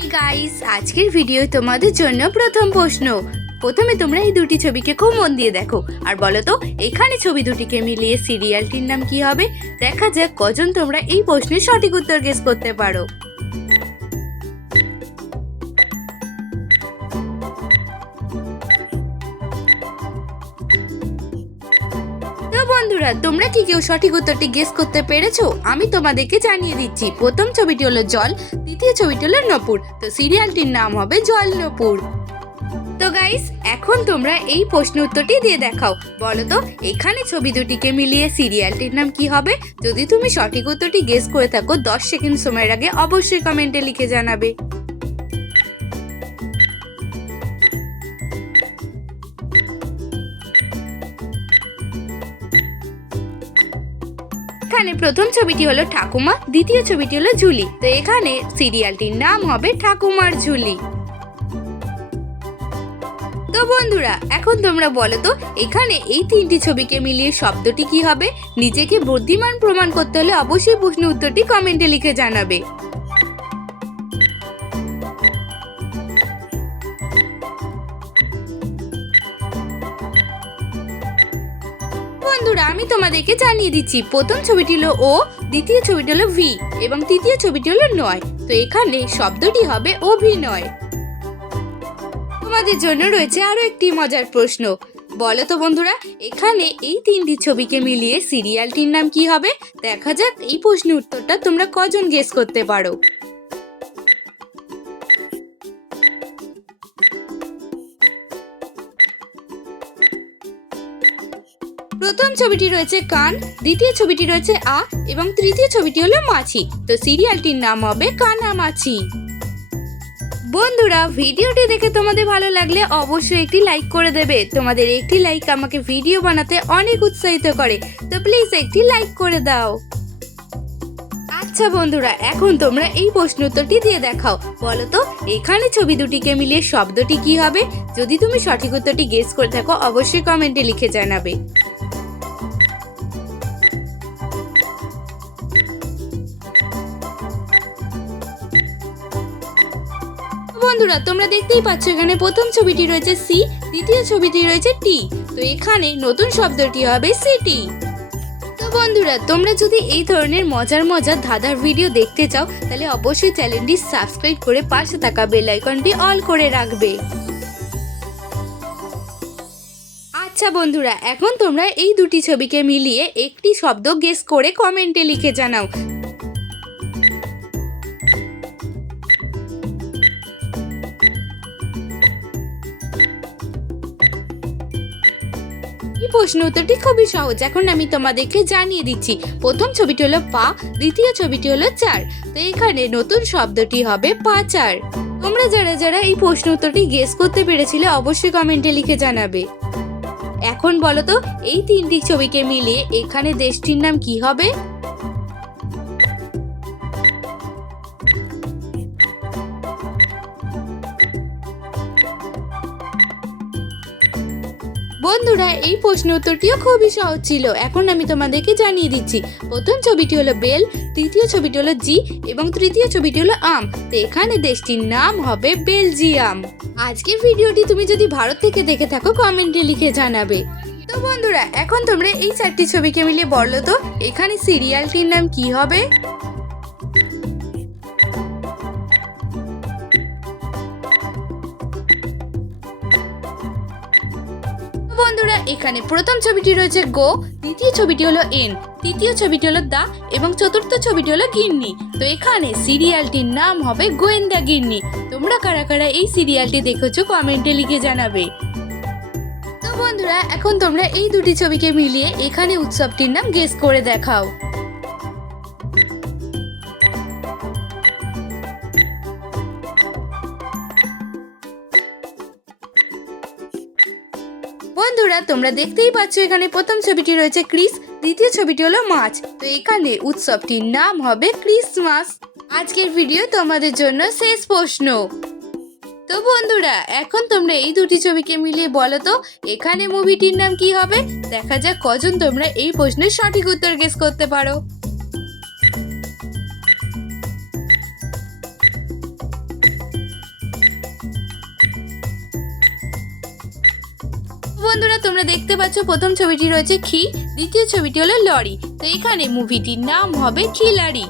এই গাইস, আজকের ভিডিও তোমাদের জন্য প্রথম প্রশ্ন। প্রথমে তোমরা এই দুটি ছবিকে খুব মন দিয়ে দেখো আর বলো তো এখানে ছবি দুটিকে মিলিয়ে সিরিয়ালটির নাম কি হবে। দেখা যাক কজন তোমরা এই প্রশ্নের সঠিক উত্তর গেস করতে পারো। তো বন্ধুরা, তোমরা কি কেউ সঠিক উত্তরটি গেস করতে পেরেছো? আমি তোমাদেরকে জানিয়ে দিচ্ছি। প্রথম ছবিটি হলো জল, দ্বিতীয় ছবিটি হলো নূপুর। তো সিরিয়ালটির নাম হবে জল নূপুর। তো গাইস, এখন তোমরা এই প্রশ্ন উত্তরটি দিয়ে দেখাও। বলো তো এখানে ছবি দুটিকে মিলিয়ে সিরিয়ালটির নাম কি হবে। যদি তুমি সঠিক উত্তরটি গেস করে থাকো 10 সেকেন্ড সময়ের আগে অবশ্যই কমেন্টে লিখে জানাবে। এখানে প্রথম ছবিটি হলো ঠাকুমা, দ্বিতীয় ছবিটি হলো ঝুলি। তো এখানে সিরিয়ালটির নাম হবে ঠাকুমার ঝুলি। তো বন্ধুরা, এখন তোমরা বলো তো এখানে এই তিনটি ছবিকে মিলিয়ে শব্দটি কি হবে। নিজেকে বুদ্ধিমান প্রমাণ করতে হলে অবশ্যই প্রশ্ন উত্তরটি কমেন্টে লিখে জানাবে। বন্ধুরা, আমি তোমাদেরকে জানিয়ে দিচ্ছি। প্রথম ছবিটি হলো ও, দ্বিতীয় ছবিটি হলো ভি এবং তৃতীয় ছবিটি হলো নয়। তো এখানে শব্দটি হবে অভিনয়। তোমাদের জন্য রয়েছে আরো একটি মজার প্রশ্ন। বলো তো বন্ধুরা, এখানে এই তিনটি ছবিকে মিলিয়ে সিরিয়ালটির নাম কি হবে। দেখা যাক এই প্রশ্নের উত্তরটা তোমরা কজন গেস করতে পারো। প্রথম ছবিটি রয়েছে কান, দ্বিতীয় ছবিটি রয়েছে আ এবং তৃতীয় ছবিটি হলো মাছি। তো সিরিয়ালটির নাম হবে কানামাছি। বন্ধুরা, ভিডিওটি দেখে তোমাদের ভালো লাগলে অবশ্যই একটি লাইক করে দেবে। তোমাদের একটি লাইক আমাকে ভিডিও বানাতে অনেক উৎসাহিত করে। তো প্লিজ একটি লাইক করে দাও। আচ্ছা বন্ধুরা, এখন তোমরা এই প্রশ্ন উত্তরটি দিয়ে দেখাও। বলো তো এখানে ছবি দুটিকে মিলিয়ে শব্দটি কি হবে। যদি তুমি সঠিক উত্তরটি গেস করে থাকো অবশ্যই কমেন্টে লিখে জানাবে। বন্ধুরা, তোমরা দেখতেই পাচ্ছ এখানে প্রথম ছবিটি রয়েছে সি, দ্বিতীয় ছবিটি রয়েছে টি। তো এখানে নতুন শব্দটি হবে সিটি। তো বন্ধুরা, তোমরা যদি এই ধরনের মজার ধাঁধার ভিডিও দেখতে চাও তাহলে অবশ্যই চ্যানেলটি সাবস্ক্রাইব করে পাশে থাকা বেল আইকনটি অল করে রাখবে। আচ্ছা বন্ধুরা, এখন তোমরা এই দুটি ছবিকে মিলিয়ে একটি শব্দ গেস করে কমেন্টে লিখে জানাও। এই প্রশ্ন উত্তরটি খুবই সহজ। এখন আমি তোমাদেরকে জানিয়ে দিচ্ছি। প্রথম ছবিটি হলো পা, দ্বিতীয় ছবিটি হলো চার। তো এখানে নতুন শব্দটি হবে পাচার। তোমরা যারা এই প্রশ্ন উত্তরটি গেস করতে পেরেছিলে অবশ্যই কমেন্টে লিখে জানাবে। এখন বলো তো এই তিনটি ছবিকে মিলিয়ে এখানে দেশটির নাম কি হবে। বন্ধুরা, এই প্রশ্ন উত্তরটিও খুবই সহজ ছিল। এখন আমি তোমাদেরকে জানিয়ে দিচ্ছি। প্রথম ছবিটি হলো বেল, দ্বিতীয় ছবিটি হলো জি এবং তৃতীয় ছবিটি হলো আম। তো এখানে দেশটির নাম হবে বেলজিয়াম। আজকের ভিডিওটি তুমি যদি ভারত থেকে দেখে থাকো কমেন্টে লিখে জানাবে। তো বন্ধুরা, এখন তোমরা এই চারটি ছবিকে মিলিয়ে বলো তো এখানে সিরিয়ালটির নাম কি হবে। বন্ধুরা, এখানে প্রথম ছবিটি রয়েছে গো, দ্বিতীয় ছবিটি হলো এন, তৃতীয় ছবিটি হলো দা এবং চতুর্থ ছবিটি হলো গিন্নি। তো এখানে সিরিয়ালটির নাম হবে গোয়েন্দা গিন্নি। তোমরা কারা কারা এই সিরিয়ালটি দেখেছো কমেন্টে লিখে জানাবে। তো বন্ধুরা, এখন তোমরা এই দুটি ছবিকে মিলিয়ে এখানে উৎসবটির নাম গেস করে দেখাও। বন্ধুরা, তোমরা দেখতেই পাচ্ছ এখানে প্রথম ছবিটি রয়েছে ক্রিস, দ্বিতীয় ছবিটি হলো মাছ। তো এখানে উৎসবটির নাম হবে ক্রিসমাস। আজকের ভিডিও তোমাদের জন্য শেষ প্রশ্ন। তো বন্ধুরা, এখন তোমরা এই দুটি ছবিকে মিলিয়ে বলো তো এখানে মুভিটির নাম কি হবে। দেখা যাক কজন তোমরা এই প্রশ্নের সঠিক উত্তর গেস করতে পারো। বন্ধুরা তোমরা দেখতে পাচ্ছ প্রথম ছবিটি রয়েছে খি, দ্বিতীয় ছবিটি হলো লরি। তো এখানে মুভিটির নাম হবে খিলাড়ি।